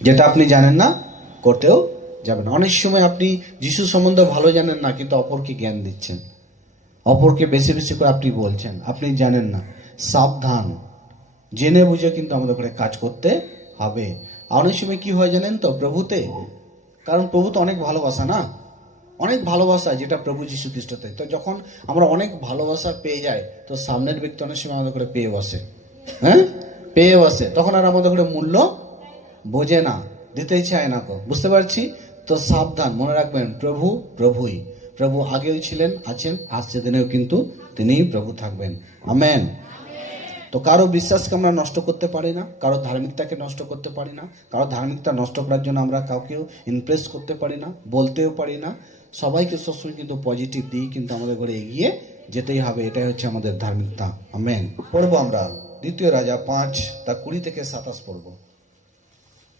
যেটা আপনি জানেন না করতেও যাবেন। অনেক সময় আপনি যিশু সম্বন্ধে ভালো জানেন না, কিন্তু অপরকে জ্ঞান দিচ্ছেন, অপরকে বেশি বেশি করে আপনি বলছেন, আপনি জানেন না। সাবধান, জেনে বুঝে কিন্তু আমাদের করে কাজ করতে হবে। আর অনেক সময় কি হয় জানেন তো প্রভুতে, কারণ প্রভু তো অনেক ভালোবাসা না, অনেক ভালোবাসা যেটা প্রভু যীশু খ্রিস্টতে। তো যখন আমরা অনেক ভালোবাসা পেয়ে যাই, তো সামনের ব্যক্তি অনেক সময় আমাদের করে পেয়ে বসে, হ্যাঁ, পেয়ে বসে, তখন আর আমাদের করে মূল্য বোঝে না, দিতেই চায় না। বুঝতে পারছি। তো সাবধান, মনে রাখবেন প্রভু প্রভুই, প্রভু আগেও ছিলেন, আছেন, আসছে দিনেও কিন্তু তিনিই প্রভু থাকবেন। আমেন। তো কারো বিশ্বাসকে আমরা নষ্ট করতে পারি না, কারো ধার্মিকতাকে নষ্ট করতে পারি না, কারো ধার্মিকতা নষ্ট করার জন্য আমরা কাউকেও ইমপ্রেস করতে পারি না, বলতেও পারি না। সবাইকে সবসময় কিন্তু পজিটিভ দিই, কিন্তু আমাদের ঘরে এগিয়ে যেতেই হবে, এটাই হচ্ছে আমাদের ধার্মিকতা। আমেন। পড়বো আমরা দ্বিতীয় রাজা 5:20-27 পড়বো।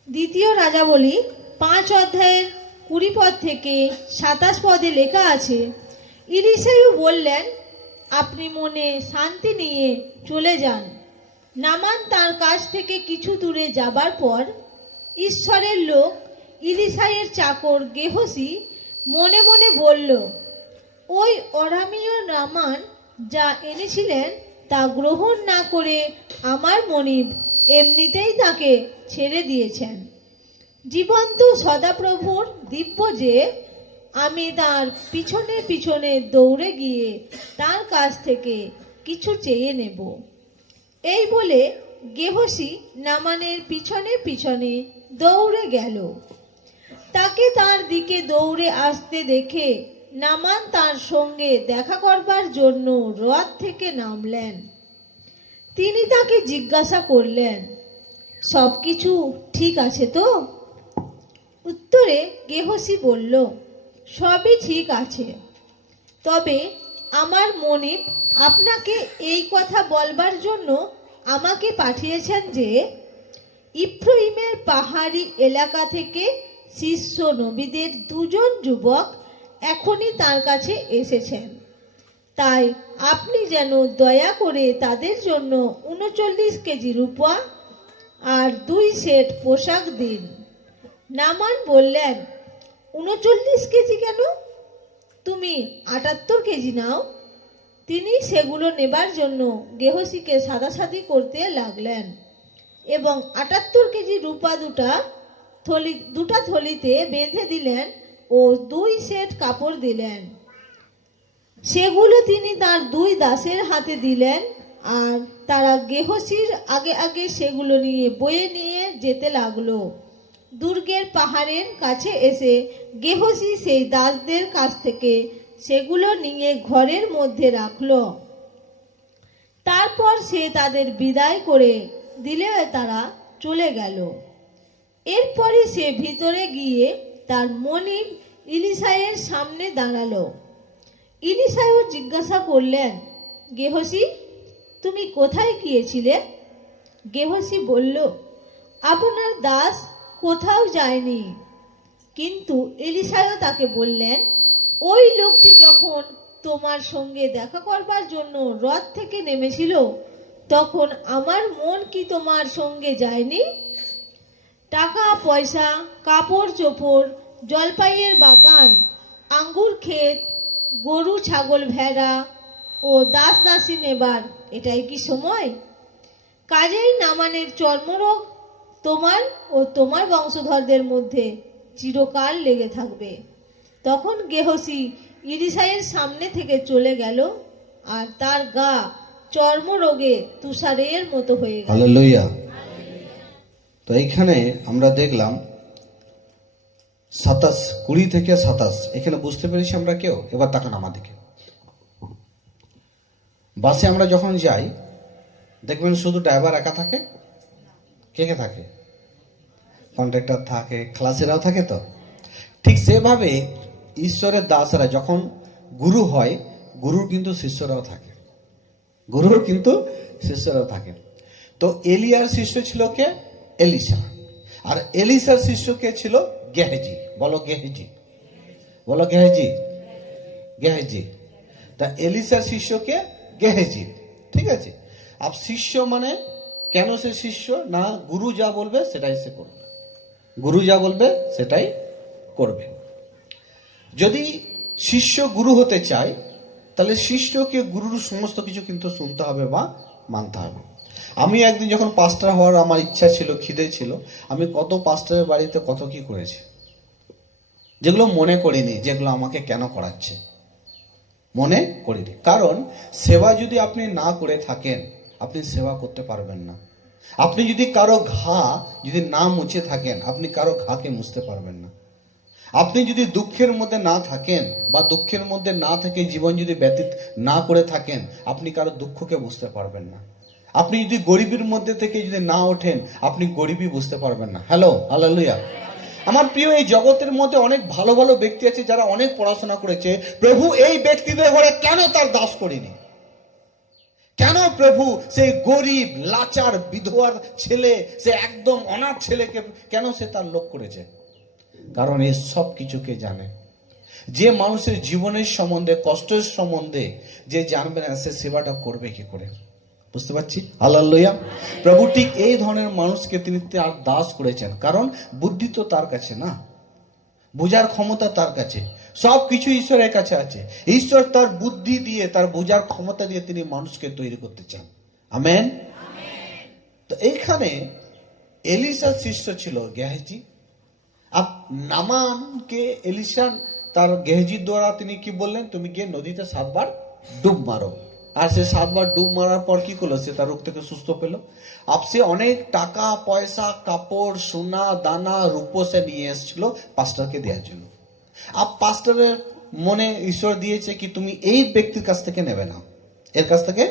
দ্বিতীয় রাজাবলী 5 অধ্যায়ের 20 পদ থেকে 27 পদে লেখা আছে, ইলিশাইও বললেন, আপনি মনে শান্তি নিয়ে চলে যান। নামান তার কাছ থেকে কিছু দূরে যাবার পর ঈশ্বরের লোক ইলিশাইয়ের চাকর গেহসি মনে মনে বলল, ওই অরামীয় নামান যা এনেছিলেন তা গ্রহণ না করে আমার মনিব এমনিতেই তাকে ছেড়ে দিয়েছেন। জীবন্ত সদাপ্রভুর দিব্য যে আমি তার পিছনে পিছনে দৌড়ে গিয়ে তার কাছ থেকে কিছু চেয়ে নেব। এই বলে গেহসি নামানের পিছনে পিছনে দৌড়ে গেল। তাকে তার দিকে দৌড়ে আসতে দেখে নামান তার সঙ্গে দেখা করবার জন্য রথ থেকে নামলেন। তিনি তাকে জিজ্ঞাসা করলেন, সব কিছু ঠিক আছে তো? উত্তরে গেহসি বলল, সবই ঠিক আছে, তবে আমার মনিব আপনাকে এই কথা বলবার জন্য আমাকে পাঠিয়েছেন যে ইফ্রাইমের পাহাড়ি এলাকা থেকে শিষ্য নবীদের 2 জন যুবক এখনই তার কাছে এসেছেন। তাই আপনি যেন দয়া করে তাদের জন্য 39 কেজি রূপা আর 2 সেট পোশাক দিন। নামান বললেন, 39 কেজি কেন? তুমি 78 কেজি নাও। তিনি সেগুলো নেবার জন্য গেহসিকে সাদাসাদি করতে লাগলেন এবং 78 কেজি রূপা দুটা থলিতে বেঁধে দিলেন ও 2 সেট কাপড় দিলেন। সেগুলো তিনি তার 2 দাসের হাতে দিলেন, আর তারা গেহসির আগে আগে সেগুলো নিয়ে বয়ে নিয়ে যেতে লাগলো। দুর্গের পাহাড়ের কাছে এসে গেহসি সেই দাসদের কাছ থেকে সেগুলো নিয়ে ঘরের মধ্যে রাখলো। তারপর সে তাদের বিদায় করে দিলে তারা চলে গেল। এরপরে সে ভিতরে গিয়ে তার মনিব ইলিশাইয়ের সামনে দাঁড়ালো। ইলিশাইও জিজ্ঞাসা করলেন, গেহসি, তুমি কোথায় গিয়েছিলে? গেহসি বলল, আপনার দাস কোথাও যায়নি। কিন্তু এলিসাও তাকে বললেন, ওই লোকটি যখন তোমার সঙ্গে দেখা করবার জন্য রথ থেকে নেমেছিল, তখন আমার মন কি তোমার সঙ্গে যায়নি? টাকা পয়সা, কাপড় চোপড়, জলপাইয়ের বাগান, আঙ্গুর ক্ষেত, গরু ছাগল ভেড়া ও দাস দাসী নেবার এটাই কি সময়? কাজেই নামানের চর্মরোগ তোমার ও তোমার বংশধরদের মধ্যে চিরকাল লেগে থাকবে। তখন গেহসি ইলিশাইয়ের সামনে থেকে চলে গেল, আর তার গা চর্মরোগে তুষারের মতো হয়ে গেল। হালেলুয়া। তো এইখানে আমরা দেখলাম 20-27, এখানে বুঝতে পেরেছি আমরা কেউ? এবার তাকান আমাদেরকে। বাসে আমরা যখন যাই দেখবেন শুধু ড্রাইভার একা থাকে? কে কে থাকে? কন্ট্রাক্টর থাকে, ক্লাসেরাও থাকে। তো ঠিক সেভাবে ঈশ্বরের দাসরা যখন গুরু হয়, গুরুর কিন্তু শিষ্যরাও থাকে, গুরুর কিন্তু শিষ্যরাও থাকে। তো এলিয়ার শিষ্য ছিল কে? এলিশা। আর এলিশার শিষ্য কে ছিল? গেহাজি। বলো গেহাজি, বলো গেহাজি, গেহাজি। তা এলিশার শিষ্যকে গেহাজি, ঠিক আছে। আর শিষ্য মানে কেন সে শিষ্য? না, গুরু যা বলবে সেটাই সে করবে, গুরু যা বলবে সেটাই করবে। যদি শিষ্য গুরু হতে চায় তাহলে শিষ্যকে গুরুর সমস্ত কিছু কিন্তু শুনতে হবে বা মানতে হবে। আমি একদিন যখন পাস্টার হওয়ার আমার ইচ্ছা ছিল, খিদে ছিল, আমি কত পাস্টারের বাড়িতে কত কি করেছি, যেগুলো মনে করিনি, যেগুলো আমাকে কেন করাচ্ছে মনে করিনি। কারণ সেবা যদি আপনি না করে থাকেন আপনি সেবা করতে পারবেন না। আপনি যদি কারো ঘা যদি না মুছে থাকেন আপনি কারো ঘাকে মুছতে পারবেন না। আপনি যদি দুঃখের মধ্যে না থাকেন বা দুঃখের মধ্যে না থেকে জীবন যদি ব্যতীত না করে থাকেন আপনি কারো দুঃখকে বুঝতে পারবেন না। আপনি যদি গরিবের মধ্যে থেকে যদি না ওঠেন আপনি গরিবই বুঝতে পারবেন না। Hello, hallelujah. আমার প্রিয়, এই জগতের মধ্যে অনেক ভালো ভালো ব্যক্তি আছে যারা অনেক পড়াশোনা করেছে। প্রভু এই ব্যক্তিদের ঘরে কেন তার দাস করিনি? কেন প্রভু সেই গরিব লাচার বিধবার ছেলে, সে একদম অনাথ ছেলেকে কেন সে তার লোক করেছে? কারণ এই সব কিছুকে জানে। যে মানুষের জীবনের সম্বন্ধে, কষ্টের সম্বন্ধে যে জানবে না সে সেবাটা করবে কি করে? বুঝতে পারছি? হালেলুয়া। প্রভু ঠিক এই ধরনের মানুষকে তিনি তার দাস করেছেন। কারণ বুদ্ধি তো তার কাছে না, বোঝার ক্ষমতা তার কাছে, সব কিছু ঈশ্বরের কাছে আছে। ঈশ্বর তার বুদ্ধি দিয়ে, তার বোঝার ক্ষমতা দিয়ে তিনি মানুষকে তৈরি করতে চান। আমেন। তো এইখানে এলিশার শিষ্য ছিল গেহাজি। নামানকে এলিশা তার গেহাজির দ্বারা তিনি কি বললেন, তুমি গিয়ে নদীতে 7 বার ডুব মারো। আর সে 7 বার ডুব মারার পর কি করলো? সে তার রোগ থেকে সুস্থ পেল। আর সে অনেক টাকা পয়সা, কাপড়, সোনা দানা, রূপো সে নিয়ে এসেছিল পাস্টারকে দেওয়ার জন্য। আর পাস্টারের মনে ঈশ্বর দিয়েছে কি তুমি এই ব্যক্তির কাছ থেকে নেবে না, এর কাছ থেকে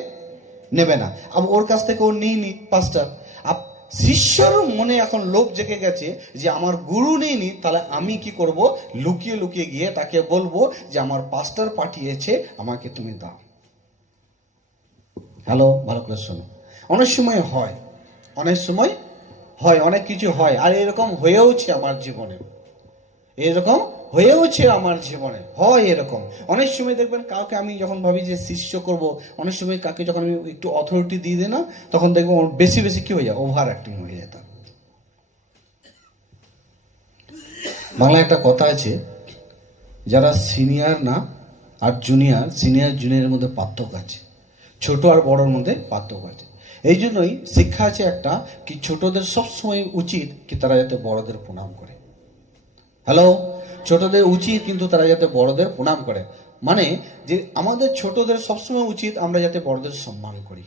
নেবে না। আর ওর কাছ থেকে ও নিইনি পাস্টার। শিষ্যর মনে এখন লোভ জেগে গেছে যে আমার গুরু নেইনি, তাহলে আমি কি করব? লুকিয়ে লুকিয়ে গিয়ে তাকে বলবো যে আমার পাস্টার পাঠিয়েছে, আমাকে তুমি দাও। হ্যালো, ভালো করে শোনো। অনেক সময় হয়, অনেক সময় হয়, অনেক কিছু হয়। আর এরকম হয়েওছে আমার জীবনে, এরকম হয়েওছে আমার জীবনে, হয় এরকম। অনেক সময় দেখবেন কাউকে আমি যখন ভাবি যে শিষ্য করব, অনেক সময় কাকে যখন আমি একটু অথরিটি দিয়ে দিই না, তখন দেখবো বেশি বেশি কি হয়ে যায়, ওভার অ্যাক্টিং হয়ে যায় তার। বাংলায় একটা কথা আছে, যারা সিনিয়র না আর জুনিয়র, সিনিয়র জুনিয়রের মধ্যে পার্থক্য আছে, ছোট আর বড়োর মধ্যে পার্থক্য আছে। এই জন্যই শিক্ষা আছে একটা, কি ছোটদের সবসময় উচিত কি তারা যাতে বড়দের প্রণাম করে। হ্যালো, ছোটদের উচিত কিন্তু তারা যাতে বড়দের প্রণাম করে। মানে যে আমাদের ছোটদের সবসময় উচিত আমরা যাতে বড়দের সম্মান করি।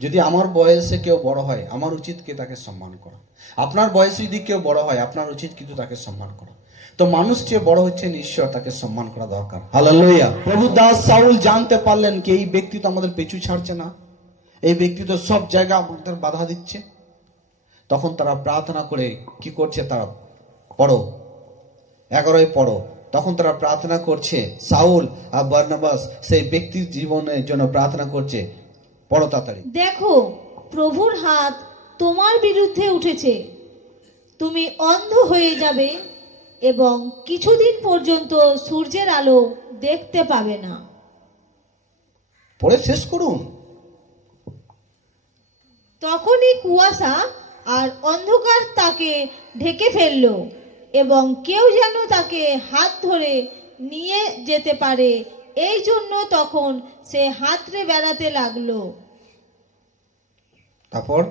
যদি আমার বয়সে কেউ বড় হয় আমার উচিত কি তাকে সম্মান করা। আপনার বয়সে যদি কেউ বড় হয় আপনার উচিত কিন্তু তাকে সম্মান করা। তো মানুষ যে বড় হচ্ছেন ঈশ্বর, তাকে সম্মান করা দরকার। হালেলুয়া। প্রভু দাস সাউল জানতে পারলেন কি এই ব্যক্তি তো আমাদের পিছু ছাড়ছে না, এই ব্যক্তি তো সব জায়গা আমাদের বাধা দিচ্ছে। তখন তারা প্রার্থনা করে কি করছে, তারা পড়ো 11 পড়ো। তখন তারা প্রার্থনা করছে, সাউল আর বারনাবাস সেই ব্যক্তির জীবনের জন্য প্রার্থনা করছে। পড়ো তাড়াতাড়ি। দেখো, প্রভুর হাত তোমার বিরুদ্ধে উঠেছে, তুমি অন্ধ হয়ে যাবে এবং কিছুদিন পর্যন্ত সূর্যের আলো দেখতে পাবে না। পড়ে শেষ করুন। তখনই কুয়াশা আর অন্ধকার তাকে ঢেকে ফেলল এবং কেউ যেন তাকে হাত ধরে নিয়ে যেতে পারে, এই জন্য তখন সে হাতড়ে বেড়াতে লাগলো। তারপর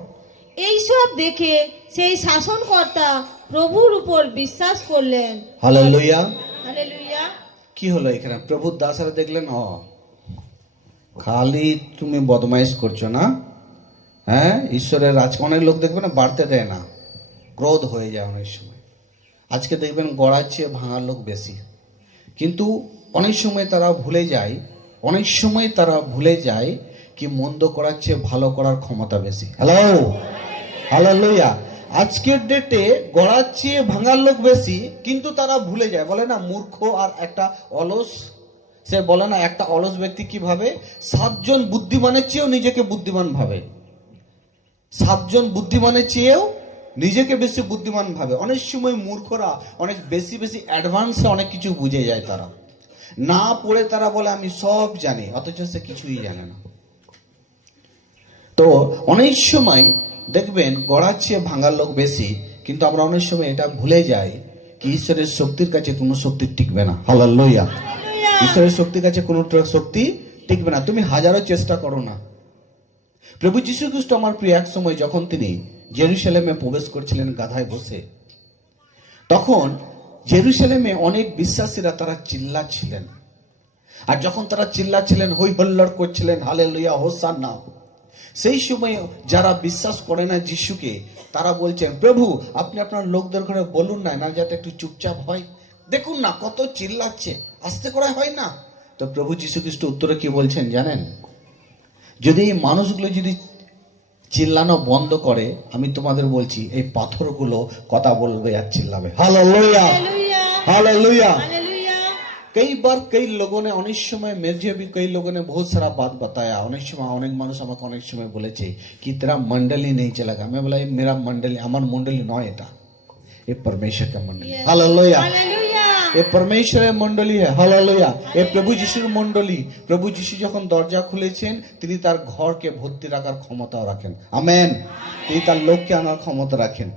এইসব দেখে সেই শাসনকর্তা প্রভুর উপর বিশ্বাস করলেন। হালেলুয়া। হালেলুয়া। কি হলো এখানে? প্রভুর দাসরা দেখলেন, খালি তুমি বদমাইশ করছো না, হ্যাঁ, ঈশ্বরের রাজ। অনেক লোক দেখবে না বাড়তে দেয় না, ক্রোধ হয়ে যায় অনেক সময়। আজকে দেখবেন গড়ার চেয়ে ভাঙার লোক বেশি। কিন্তু অনেক সময় তারা ভুলে যায়, অনেক সময় তারা ভুলে যায় কি মন্দ করার চেয়ে ভালো করার ক্ষমতা বেশি। Hello, hallelujah. আজকের ডেটে গড়ার চেয়ে ভাঙার লোক বেশি, কিন্তু তারা ভুলে যায়। বলে না মূর্খ আর একটা অলস, সে বলে না একটা অলস ব্যক্তি কি ভাবে, 7 জন বুদ্ধিমানের চেয়েও নিজেকে বুদ্ধিমান ভাবে। 7 জন বুদ্ধিমানের চেয়েও নিজেকে বেশি বুদ্ধিমান ভাবে। অনেক সময় মূর্খরা অনেক বেশি বেশি অ্যাডভান্সে অনেক কিছু বুঝে যায়। তারা না পড়ে তারা বলে আমি সব জানি, অথচ সে কিছুই জানে না। তো অনেক সময় দেখবেন গড়ার চেয়ে ভাঙার লোক বেশি, কিন্তু আমরা অনেক সময় এটা ভুলে যাই কি ঈশ্বরের শক্তির কাছে কোনো শক্তি টিকবে না। হালেলুয়া। ঈশ্বরের শক্তির কাছে কোনো শক্তি টিকবে না, তুমি হাজারো চেষ্টা করো না। প্রভু যীশু খ্রিস্ট আমার প্রিয় এক সময় যখন তিনি জেরুসালেমে প্রবেশ করছিলেন গাধায় বসে, তখন জেরুসালেমে অনেক বিশ্বাসীরা তারা চিল্লাচ্ছিলেন। আর যখন তারা চিল্লাচ্ছিলেন, হই হল্লড় করছিলেন, হালেলুয়া হোসান্না, সেই সময় যারা বিশ্বাস করে না যিশুকে, তারা বলছেন, প্রভু আপনি আপনার লোকদের করে বলুন না, না যাতে একটু চুপচাপ হয়, দেখুন না কত চিল্লাচ্ছে, আস্তে করে হয় না। তো প্রভু যীশু খ্রিস্ট উত্তরে কি বলছেন জানেন? যদি এই মানুষগুলো যদি চিল্লানো বন্ধ করে, আমি তোমাদের বলছি এই পাথরগুলো কথা বলবে আর চিল্লাবে। Hallelujah hallelujah. कई बार कई लोगों ने অনেক সময় मुझे भी कई लोगों ने बहुत सारा बात बताया। অনেক সময় অনেক মানুষ আমাকে অনেক সময় বলেছে कि तेरा मंडली नहीं चलेगा। मैं बोला मेरा मंडली, আমার মণ্ডলী নয়, এটা ये परमेश्वर का मंडली। हालेलुया। ये परमेश्वरेর মণ্ডলী है। हालेलुया। ये प्रभु যিশুর মণ্ডলী। প্রভু যিশু যখন দরজা খুলেছেন, তিনি তার ঘরকে ভর্তি রাখার ক্ষমতাও রাখেন। আমেন। তিনি তার লোককে আনার ক্ষমতা রাখেন।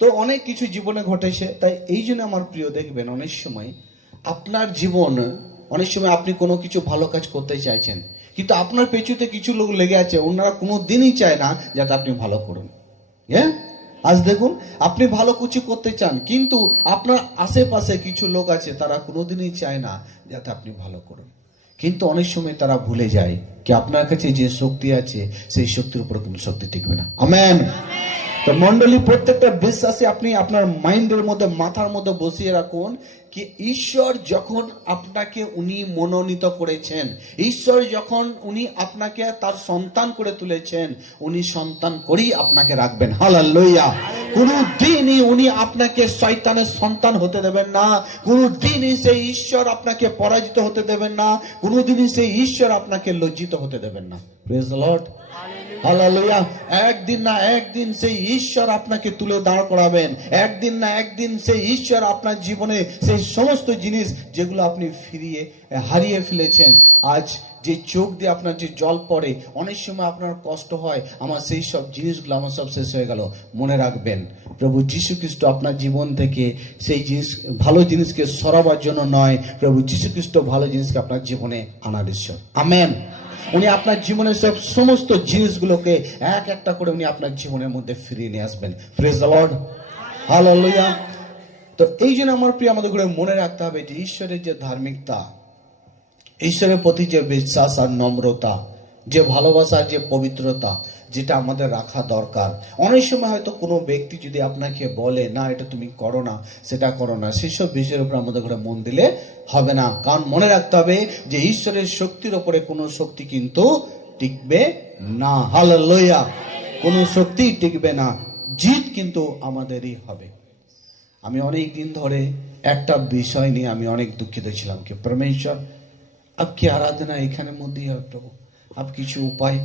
তো অনেক কিছু জীবনে ঘটেছে, তাই এই জন্য আমার প্রিয় দেখবেন, অনেক সময় আপনার জীবন, অনেক সময় আপনি কোনো কিছু ভালো কাজ করতে চাইছেন, কিন্তু আপনার পেছুতে কিছু লোক লেগে আছে, ওনারা কোনো দিনই চায় না যাতে আপনি ভালো করুন। হ্যাঁ, আজ দেখুন আপনি ভালো কিছু করতে চান, কিন্তু আপনার আশেপাশে কিছু লোক আছে, তারা কোনোদিনই চায় না যাতে আপনি ভালো করুন। কিন্তু অনেক সময় তারা ভুলে যায় কি আপনার কাছে যে শক্তি আছে, সেই শক্তির উপর কোনো শক্তি টিকবে না। আমেন। তো মণ্ডলী, প্রত্যেকটা বিশ্বাসী আপনি আপনার মাইন্ডের মধ্যে, মাথার মধ্যে বসিয়ে রাখুন কি ঈশ্বর যখন আপনাকে উনি মনোনীত করেছেন, ঈশ্বর যখন উনি আপনাকে তার সন্তান করে তুলেছেন, উনি সন্তান করেই আপনাকে রাখবেন। হালেলুয়া। কোনদিনই উনি আপনাকে শয়তানের সন্তান হতে দেবেন না, কোনদিনই সেই ঈশ্বর আপনাকে পরাজিত হতে দেবেন না, কোনদিনই সেই ঈশ্বর আপনাকে লজ্জিত হতে দেবেন না। Praise the lord. হালেলুয়া। একদিন না একদিন সেই ঈশ্বর আপনাকে তুলে দাঁড় করাবেন। একদিন না একদিন সেই ঈশ্বর আপনার জীবনে সেই সমস্ত জিনিস যেগুলো আপনি হারিয়ে ফেলেছেন, আজ যে চোখ দিয়ে আপনার যে জল পড়ে, অনেক সময় আপনার কষ্ট হয়, আমার সেই সব জিনিসগুলো আমার সব শেষ হয়ে গেল। মনে রাখবেন, প্রভু যীশু খ্রিস্ট আপনার জীবন থেকে সেই জিনিস, ভালো জিনিসকে সরাবার জন্য নয়, প্রভু যীশু খ্রিস্ট ভালো জিনিসকে আপনার জীবনে আনার ঈশ্বর। আমেন। উনি আপনার জীবনের সব সমস্ত জিনিসগুলোকে এক একটা করে উনি আপনার জীবনের মধ্যে ফিরিয়ে নিয়ে আসবেন। Praise the lord. হালেলুয়া। তো এই জন্য আমার প্রিয়, আমাদের করে মনে রাখতে হবে যে ঈশ্বরের যে ধার্মিকতা, ঈশ্বরের প্রতি যে বিশ্বাস আর নম্রতা, যে ভালোবাসা, যে পবিত্রতা, যেটা আমাদের রাখা দরকার। অনেক সময় হয়তো কোনো ব্যক্তি যদি আপনাকে বলে না এটা তুমি করো না, সেটা করো না, সেসব বিষয়ের উপর আমাদের ঘরে মন দিলে হবে না। কারণ মনে রাখতে হবে যে ঈশ্বরের শক্তির ওপরে কোনো শক্তি কিন্তু টিকবে না। হালেলুয়া। কোনো শক্তি টিকবে না, জিত কিন্তু আমাদেরই হবে। আমি অনেক দিন ধরে একটা বিষয় নিয়ে আমি অনেক দুঃখিত ছিলাম कि परमेश्वर अब की आराधना एखाने मध्य है प्रभु, अब किसी उपाय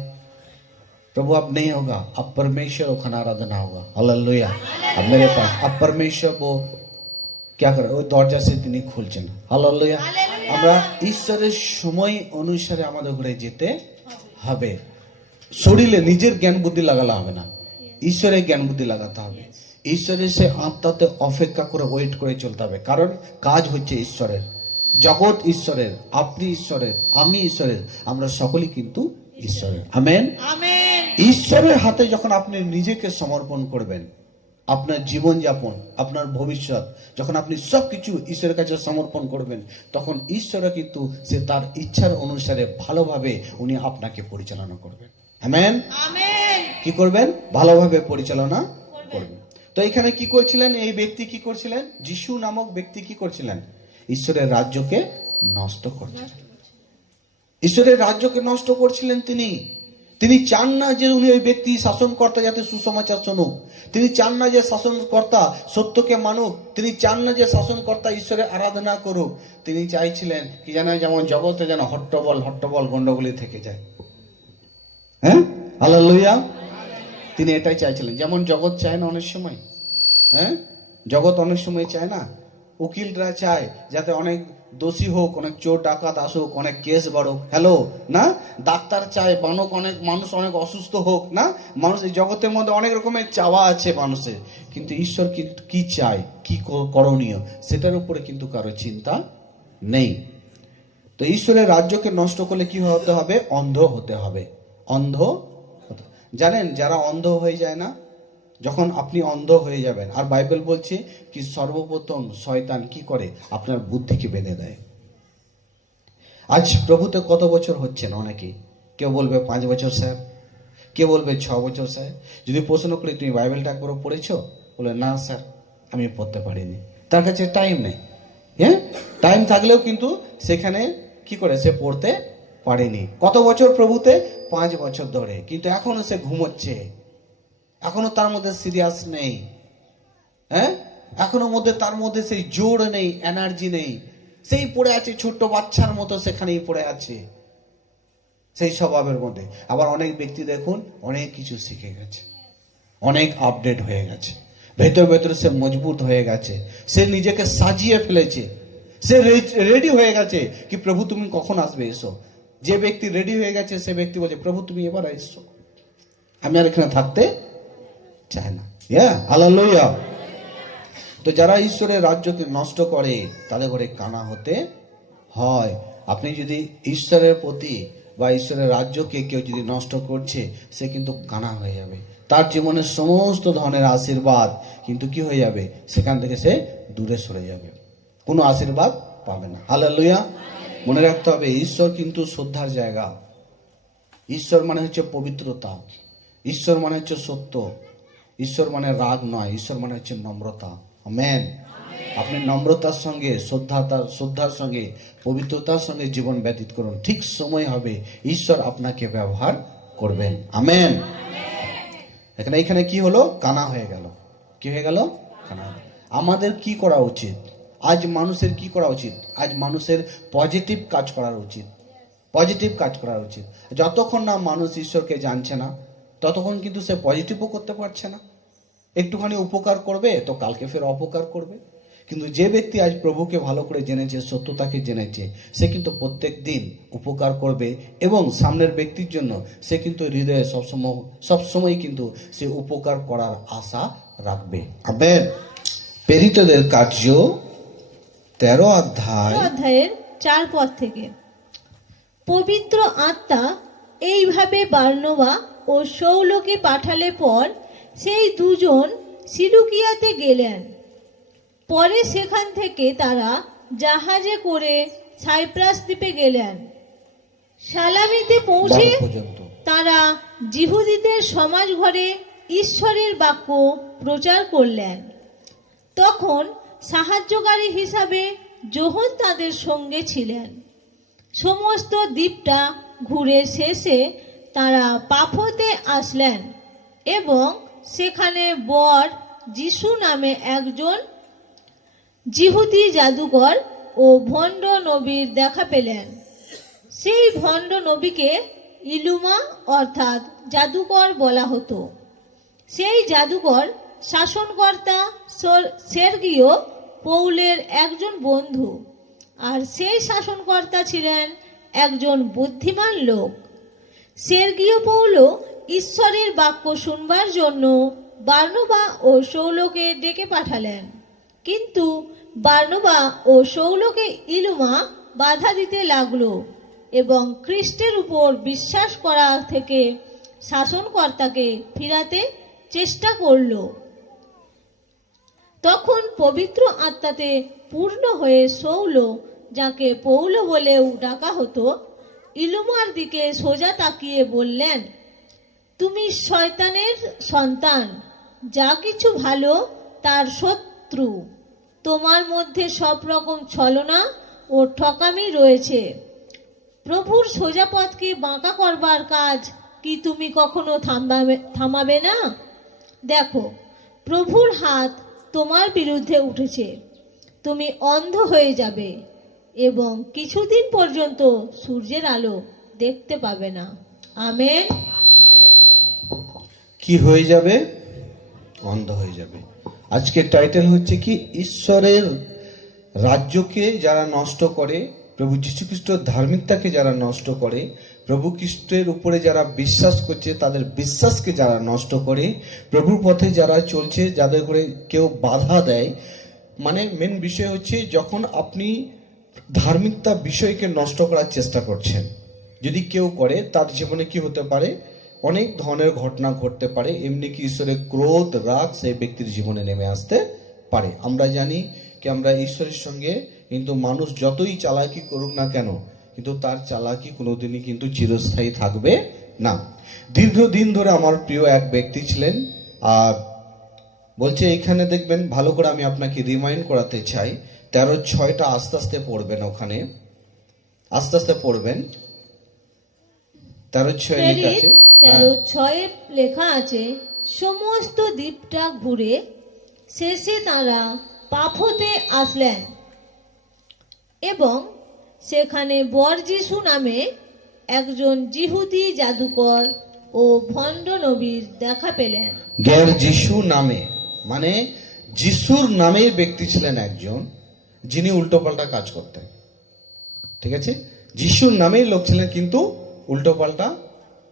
प्रभु अब नहीं होगा, अब परमेश्वर ओखाने आराधना होगा। हालेलुया। अब मेरे पास अब परमेश्वर वो क्या करे, ওই দরজা সে তিনি খুলছেন। হালেলুয়া। আমরা ঈশ্বরের সময় অনুসারে আমাদের ঘরে যেতে হবে। শরীরে নিজের জ্ঞান বুদ্ধি লাগালে হবে না, ঈশ্বরের জ্ঞান বুদ্ধি লাগাতে হবে। ঈশ্বরের সে আত্মাতে অপেক্ষা করে ওয়েট করে চলতে হবে, কারণ কাজ হচ্ছে ঈশ্বরের, জগৎ ঈশ্বরের, আপনি ঈশ্বরের, আমি ঈশ্বরের, আমরা সকলেই কিন্তু ঈশ্বরের। আমেন। আমেন। ঈশ্বরের হাতে যখন আপনি নিজেকে সমর্পণ করবেন, আপনার জীবনযাপন, আপনার ভবিষ্যৎ, যখন আপনি সবকিছু ঈশ্বরের কাছে সমর্পণ করবেন, তখন ঈশ্বর কিন্তু সে তার ইচ্ছার অনুসারে ভালোভাবে উনি আপনাকে পরিচালনা করবেন। আমেন। আমেন। কি করবেন? ভালোভাবে পরিচালনা করবেন। তো এখানে কি করছিলেন এই ব্যক্তি? কি করছিলেন? যিশু নামক ব্যক্তি কি করছিলেন? ঈশ্বরের রাজ্যকে নষ্ট করছিলেন। ঈশ্বরের রাজ্যকে নষ্ট করছিলেন তিনি চান না যে উনি ওই ব্যক্তি শাসনকর্তা যাতে সুসমাচার শুনুক, তিনি চান না যে শাসনকর্তা সত্যকে মানুক, তিনি চান না যে শাসনকর্তা ঈশ্বরের আরাধনা করুক। তিনি চাইছিলেন কি জানেন, যেমন জগতে যেন হট্টবল গন্ডগোলি থেকে যায়। হ্যাঁ, হালেলুয়া। তিনি এটাই চাইছিলেন, যেমন জগৎ চায় না অনেক সময়। হ্যাঁ, জগৎ অনেক সময় চায় না উকিলরা চায় যাতে অনেক দোষী হোক, অনেক চোর ডাকাত আসুক, অনেক কেস বাড়ুক, হ্যালো না? ডাক্তার চায় বানক অনেক মানুষ অনেক অসুস্থ হোক, না? মানুষ এই জগতের মধ্যে অনেক রকমের চাওয়া আছে মানুষের, কিন্তু ঈশ্বর কিন্তু কি চায়, কি করণীয়, সেটার উপরে কিন্তু কারো চিন্তা নেই। তো ঈশ্বরের রাজ্যকে নষ্ট করলে কি হতে হবে? অন্ধ হতে হবে। অন্ধ জানেন, যারা অন্ধ হয়ে যায় না, যখন আপনি অন্ধ হয়ে যাবেন, আর বাইবেল বলছে কি সর্বপ্রথম শয়তান কি করে? আপনার বুদ্ধিকে বেঁধে দেয়। আজ প্রভুতে কত বছর হচ্ছেন অনেকেই? কেউ বলবে 5 বছর স্যার, কেউ বলবে 6 বছর স্যার। যদি প্রশ্ন করি তুমি বাইবেলটা একবারও পড়েছো? বলে না স্যার, আমি পড়তে পারিনি। তার কাছে টাইম নেই। হ্যাঁ, টাইম থাকলেও কিন্তু সেখানে কি করে সে পড়তে পারেনি। কত বছর প্রভুতে? 5 বছর ধরে, কিন্তু এখনো সে ঘুমোচ্ছে, এখনো তার মধ্যে সিরিয়াস নেই। হ্যাঁ, এখনো তার মধ্যে সেই জোর নেই, এনার্জি নেই, সেই পড়ে আছে ছোট্ট বাচ্চার মতো, সেখানেই পড়ে আছে সেই স্বভাবের মধ্যে। আবার অনেক ব্যক্তি দেখুন অনেক কিছু শিখে গেছে, অনেক আপডেট হয়ে গেছে, ভেতর ভেতরে সে মজবুত হয়ে গেছে, সে নিজেকে সাজিয়ে ফেলেছে, সে রেডি হয়ে গেছে কি প্রভু তুমি কখন আসবে, এসো। যে ব্যক্তি রেডি হয়ে গেছে সে ব্যক্তি বলছে প্রভু তুমি এবার এসো, আমি আর এখানে থাকতে চাই না। হালেলুয়া। তো যারা ঈশ্বরের রাজ্যকে নষ্ট করে তাদের ঘরে কানা হতে হয়। আপনি যদি ঈশ্বরের প্রতি বা ঈশ্বরের রাজ্যকে কেউ যদি নষ্ট করছে, সে কিন্তু কানা হয়ে যাবে। তার জীবনের সমস্ত ধরনের আশীর্বাদ কিন্তু কি হয়ে যাবে? সেখান থেকে সে দূরে সরে যাবে, কোনো আশীর্বাদ পাবে না। হালেলুয়া। মনে রাখতে হবে ঈশ্বর কিন্তু শ্রদ্ধার জায়গা। ঈশ্বর মানে হচ্ছে পবিত্রতা, ঈশ্বর মানে হচ্ছে সত্য, ঈশ্বর মানে রাগ নয়, ঈশ্বর মানে হচ্ছে নম্রতা। আমেন। আপনি নম্রতার সঙ্গে শ্রদ্ধার সঙ্গে পবিত্রতার সঙ্গে জীবন ব্যতীত করুন, ঠিক সময় হবে ঈশ্বর আপনাকে ব্যবহার করবেন। আমেন। এখানে কি হলো? কানা হয়ে গেল। কি হয়ে গেল? কানা। আমাদের কি করা উচিত? আজ মানুষের কি করা উচিত? আজ মানুষের পজিটিভ কাজ করা উচিত, পজিটিভ কাজ করা উচিত। যতক্ষণ না মানুষ ঈশ্বরকে জানছে না, ততক্ষণ কিন্তু সে পজিটিভও করতে পারছে না। একটুখানি উপকার করবে তো কালকে ফের অপকার করবে। কিন্তু যে ব্যক্তি আজ প্রভুকে ভালো করে জেনেছে, সত্যতাকে জেনেছে, সে কিন্তু প্রত্যেক দিন উপকার করবে এবং সামনের ব্যক্তির জন্য সে কিন্তু হৃদয়ে সবসময় কিন্তু সে উপকার করার আশা রাখবে। আমেন। প্রেরিতদের কার্য 13 অধ্যায়ের 4 পদ থেকে। পবিত্র আত্মা এইভাবে বার্নবা ও শৌলকে পাঠালে পর সেই দুজন সিলুকিয়াতে গেলেন। পরে সেখান থেকে তারা জাহাজে করে সাইপ্রাস দ্বীপে গেলেন। সালামিতে পৌঁছে তারা যিহুদীদের সমাজ ঘরে ঈশ্বরের বাক্য প্রচার করলেন। তখন সাহায্যকারী হিসাবে যোহন তাদের সঙ্গে ছিলেন। সমস্ত দ্বীপটা ঘুরে শেষে তারা পাফোতে আসলেন এবং সেখানে বর যিশু নামে একজন যিহুদি জাদুকর ও ভণ্ড নবীর দেখা পেলেন। সেই ভণ্ড নবীকে ইলুমা অর্থাৎ জাদুকর বলা হতো। সেই জাদুকর শাসনকর্তা সের্গীয় পৌলের একজন বন্ধু, আর সেই শাসনকর্তা ছিলেন একজন বুদ্ধিমান লোক। সের্গীয় পৌল ঈশ্বরের বাক্য শুনবার জন্য বার্নবা ও শৌলকে ডেকে পাঠালেন, কিন্তু বার্নবা ও শৌলকে ইলুমা বাধা দিতে লাগলো এবং খ্রিস্টের উপর বিশ্বাস করা থেকে শাসনকর্তাকে ফিরাতে চেষ্টা করল। তখন পবিত্র আত্মাতে পূর্ণ হয়ে শৌল, যাকে পৌল বলেও ডাকা হতো, ইলুমার দিকে সোজা তাকিয়ে বললেন, তুমি শয়তানের সন্তান, যা কিছু ভালো তার শত্রু। তোমার মধ্যে সব রকম ছলনা ও ঠকামি রয়েছে। প্রভুর সোজা পথকে বাঁকা করবার কাজ কি তুমি কখনো থামাবে না? দেখো, প্রভুর হাত তোমার বিরুদ্ধে উঠেছে, তুমি অন্ধ হয়ে যাবে এবং কিছুদিন পর্যন্ত সূর্যের আলো দেখতে পাবে না। আমেন। কি হয়ে যাবে? অন্ধ হয়ে যাবে। আজকের টাইটেল হচ্ছে কি? ঈশ্বরের রাজ্যকে যারা নষ্ট করে, প্রভু যীশুখ্রিস্টর ধার্মিকতাকে যারা নষ্ট করে, প্রভু খ্রিস্টের উপরে যারা বিশ্বাস করছে তাদের বিশ্বাসকে যারা নষ্ট করে, প্রভুর পথে যারা চলছে যাদের করে কেউ বাধা দেয়, মানে মেন বিষয় হচ্ছে যখন আপনি ধার্মিকতা বিষয়কে নষ্ট করার চেষ্টা করছেন, যদি কেউ করে তার জীবনে কি হতে পারে, অনেক ধরনের ঘটনা ঘটতে পারে। এমনি কি ঈশ্বরের ক্রোধ রাগ সেই ব্যক্তির জীবনে নেমে আসতে পারে। আমরা জানি কি আমরা ঈশ্বরের সঙ্গে কিন্তু মানুষ যতই চালাকি করুক না কেন, কিন্তু তার চালাকি কোনোদিনই কিন্তু চিরস্থায়ী থাকবে না। দীর্ঘদিন ধরে আমার প্রিয় এক ব্যক্তি ছিলেন, আর বলছে এখানে দেখবেন ভালো করে আমি আপনাকে রিমাইন্ড করাতে চাই, 13:6টা আস্তে আস্তে পড়বেন, ওখানে আস্তে আস্তে পড়বেন। 13:6 লেখা আছে, 13:6 লেখা আছে, সমস্ত দ্বীপটা ঘুরে শেষে তাঁরা পাফোতে আসলেন এবং সেখানে বরযীশু নামে একজন যিহুদি জাদুকর ও ভণ্ড নবীর দেখা পেলেন। গ্যার যিশু নামে, মানে যিশুর নামের ব্যক্তি ছিলেন একজন, যিনি উল্টোপাল্টা কাজ করতেন। ঠিক আছে, যিশুর নামেই লোক ছিলেন কিন্তু উল্টোপাল্টা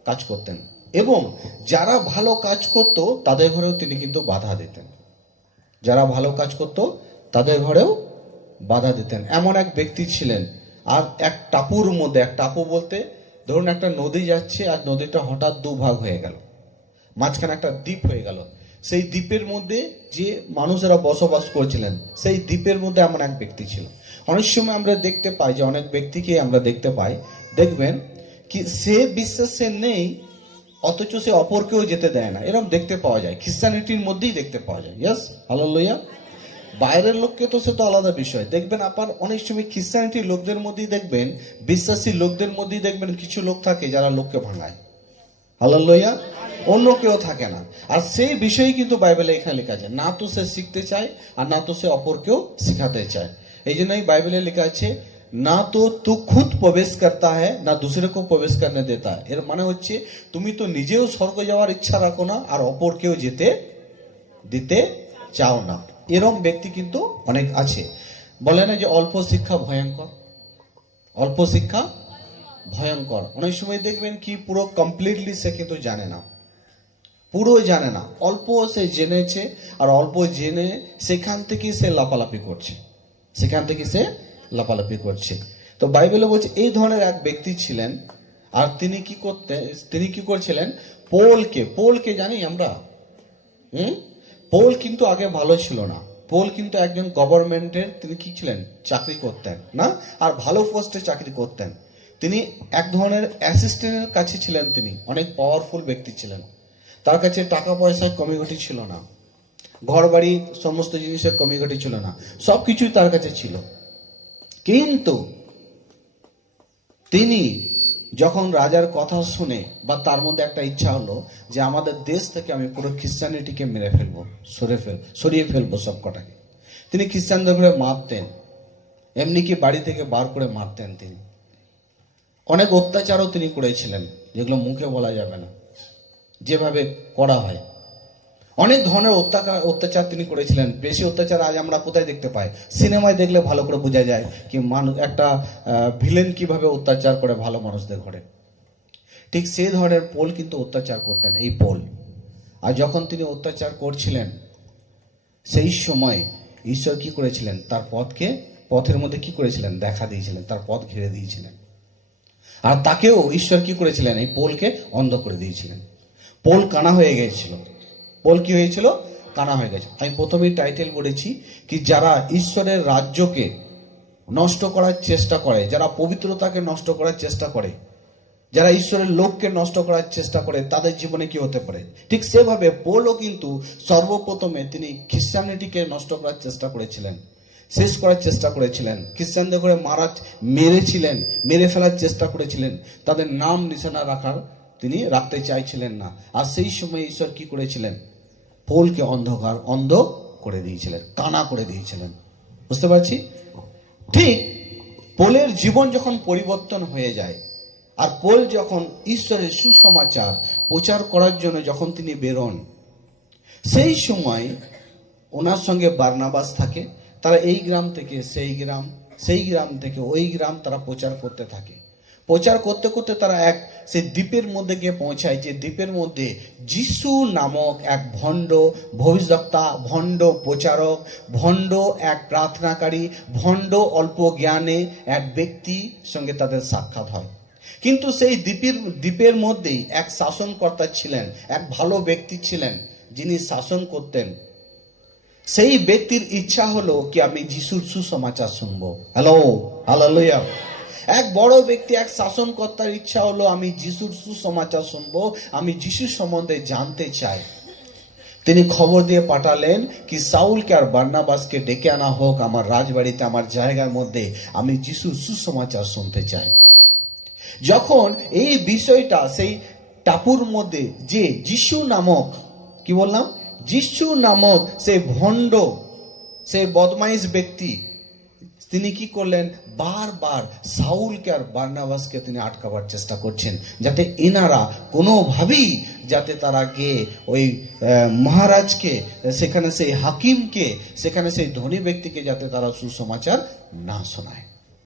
কাজ করতেন, এবং যারা ভালো কাজ করত তাদের ঘরেও তিনি কিন্তু বাধা দিতেন। যারা ভালো কাজ করত তাদের ঘরেও বাধা দিতেন। এমন এক ব্যক্তি ছিলেন। আর এক টাপুর মধ্যে, এক টাপু বলতে ধরুন একটা নদী যাচ্ছে আর নদীটা হঠাৎ দুভাগ হয়ে গেল, মাঝখানে একটা দ্বীপ হয়ে গেল। সেই দ্বীপের মধ্যে যে মানুষেরা বসবাস করছিলেন, সেই দ্বীপের মধ্যে এমন এক ব্যক্তি ছিল। অনেক সময় আমরা দেখতে পাই যে অনেক ব্যক্তিকে আমরা দেখতে পাই, দেখবেন কি সে বিশ্বাসে নেই অথচ সে অপরকেও যেতে দেয় না, এরকম দেখতে পাওয়া যায়। খ্রিস্টানিটির মধ্যেই দেখতে পাওয়া যায়। Yes, hallelujah. বাইরের লোককে তো সে তো আলাদা বিষয়। দেখবেন আবার অনেক সময় খ্রিস্টানিটির লোকদের মধ্যেই দেখবেন, বিশ্বাসী লোকদের মধ্যেই দেখবেন কিছু লোক থাকে যারা লোককে ভাঙায়। হালেলুয়া। অন্য কেউ থাকে না। আর সেই বিষয়ই কিন্তু বাইবেলে এখানে লেখা আছে, না তো সে শিখতে চায় আর না তো সে অপরকেও শিখাতে চায়। এই জন্যই বাইবেলে লেখা আছে, না তো তু খুদ প্রবেশ করতা হ্যায় না দুসরে কো প্রবেশ করনে দেতা। এর মানে হচ্ছে তুমি তো নিজেও স্বর্গ যাওয়ার ইচ্ছা রাখো না আর অপরকেও যেতে দিতে চাও না। এরকম ব্যক্তি কিন্তু অনেক আছে। বলে না যে অল্প শিক্ষা ভয়ঙ্কর, অল্প শিক্ষা ভয়ঙ্কর। অনেক সময় দেখবেন কি পুরো কমপ্লিটলি সে কিন্তু জানে না, পুরো জানে না, অল্প সে জেনেছে, আর অল্প জেনে সেখান থেকে সে লাপালাপি করছে, সেখান থেকে সে লাপালাপি করছে। তো বাইবেলে বলছে এই ধরনের এক ব্যক্তি ছিলেন। আর তিনি কি করতেন, তিনি কি করছিলেন, পোলকে জানি আমরা। পোল কিন্তু আগে ভালো ছিল না। পোল কিন্তু একজন গভর্নমেন্টের, তিনি কি ছিলেন, চাকরি করতেন না, আর ভালো পোস্টে চাকরি করতেন। তিনি এক ধরনের অ্যাসিস্ট্যান্টের কাছে ছিলেন, তিনি অনেক পাওয়ারফুল ব্যক্তি ছিলেন। তার কাছে টাকা পয়সার কমিঘটি ছিল না, ঘর বাড়ি সমস্ত জিনিসের কমিঘটি ছিল না, সব কিছুই তার কাছে ছিল। কিন্তু তিনি যখন রাজার কথা শুনে, বা তার মধ্যে একটা ইচ্ছা হলো যে আমাদের দেশ থেকে আমি পুরো খ্রিস্টানিটিকে মেরে ফেলবো, সরিয়ে ফেলবো সব কটাকে, তিনি খ্রিস্টানদের করে মারতেন, এমনি কি বাড়ি থেকে বার করে মারতেন। তিনি অনেক অত্যাচারও তিনি করেছিলেন, যেগুলো মুখে বলা যাবে না, যেভাবে করা হয়। অনেক ধরনের অত্যাচার তিনি করেছিলেন। বেশি অত্যাচার আজ আমরা কোথায় দেখতে পাই, সিনেমায় দেখলে ভালো করে বোঝা যায় কি মানুষ, একটা ভিলেন কিভাবে অত্যাচার করে ভালো মানুষদের ঘরে। ঠিক সেই ধরনের পোল কিন্তু অত্যাচার করতেন, এই পোল। আর যখন তিনি অত্যাচার করছিলেন, সেই সময় ঈশ্বর কি করেছিলেন, তার পথের মধ্যে কি করেছিলেন, দেখা দিয়েছিলেন, তার পথ ঘিরে দিয়েছিলেন। আর তাকেও ঈশ্বর কি করেছিলেন, এই পোলকে অন্ধ করে দিয়েছিলেন। পোল কানা হয়ে গিয়েছিল। পোল কি হয়েছিল, কানা হয়ে গেছে। আমি প্রথমেই টাইটেল বলেছি কি যারা ঈশ্বরের রাজ্যকে নষ্ট করার চেষ্টা করে, যারা পবিত্রতাকে নষ্ট করার চেষ্টা করে, যারা ঈশ্বরের লোককে নষ্ট করার চেষ্টা করে, তাদের জীবনে কি হতে পারে। ঠিক সেভাবে পোলও কিন্তু সর্বপ্রথমে তিনি খ্রিস্টানিটিকে নষ্ট করার চেষ্টা করেছিলেন, শেষ করার চেষ্টা করেছিলেন। খ্রিস্টানদের করে মেরেছিলেন, মেরে ফেলার চেষ্টা করেছিলেন, তাদের নাম নিশানা তিনি রাখতে চাইছিলেন না। আর সেই সময় ঈশ্বর কি করেছিলেন, পোলকে অন্ধ করে দিয়েছিলেন, কানা করে দিয়েছিলেন। বুঝতে পারছি? ঠিক পোলের জীবন যখন পরিবর্তন হয়ে যায়, আর পোল যখন ঈশ্বরের সুসমাচার প্রচার করার জন্য যখন তিনি বেরোন, সেই সময় ওনার সঙ্গে বারনাবাস থাকে। তারা এই গ্রাম থেকে সেই গ্রাম, সেই গ্রাম থেকে ওই গ্রাম তারা প্রচার করতে থাকে। প্রচার করতে করতে তারা এক সেই দ্বীপের মধ্যে গিয়ে পৌঁছায়, যে দ্বীপের মধ্যে যিশু নামক এক ভণ্ড ভবিষ্যদ্বক্তা, ভণ্ড প্রচারক, ভণ্ড এক প্রার্থনাকারী, ভণ্ড অল্প জ্ঞানে এক ব্যক্তির সঙ্গে তাদের সাক্ষাৎ হয়। কিন্তু সেই দ্বীপের মধ্যেই এক শাসনকর্তা ছিলেন, এক ভালো ব্যক্তি ছিলেন যিনি শাসন করতেন। সেই ব্যক্তির ইচ্ছা হলো কি আমি যিশুর সুসমাচার শুনবো। Hello, hallelujah. এক বড় ব্যক্তি, এক শাসনকর্তার ইচ্ছা হলো আমি যিশুর সুসমাচার শুনবো, আমি যিশুর সম্বন্ধে জানতে চাই। তিনি খবর দিয়ে পাঠালেন কি সাউলকে আর বার্নাবাসকে ডেকে আনা হোক আমার রাজবাড়িতে, আমার জায়গার মধ্যে, আমি যিশুর সুসমাচার শুনতে চাই। যখন এই বিষয়টা সেই টাপুর মধ্যে যে যিশু নামক, কি বললাম, যিশু নামক সেই ভণ্ড, সেই বদমাইশ ব্যক্তি, তিনি কি করলেন, বারবার সাউলকে আর বার্নাবাসকে তিনি আটকাবার চেষ্টা করছেন, যাতে এনারা কোনোভাবেই যাতে তারা গিয়ে ওই মহারাজকে, সেখানে সেই হাকিমকে, সেখানে সেই ধনী ব্যক্তিকে যাতে তারা সুসমাচার না শোনায়।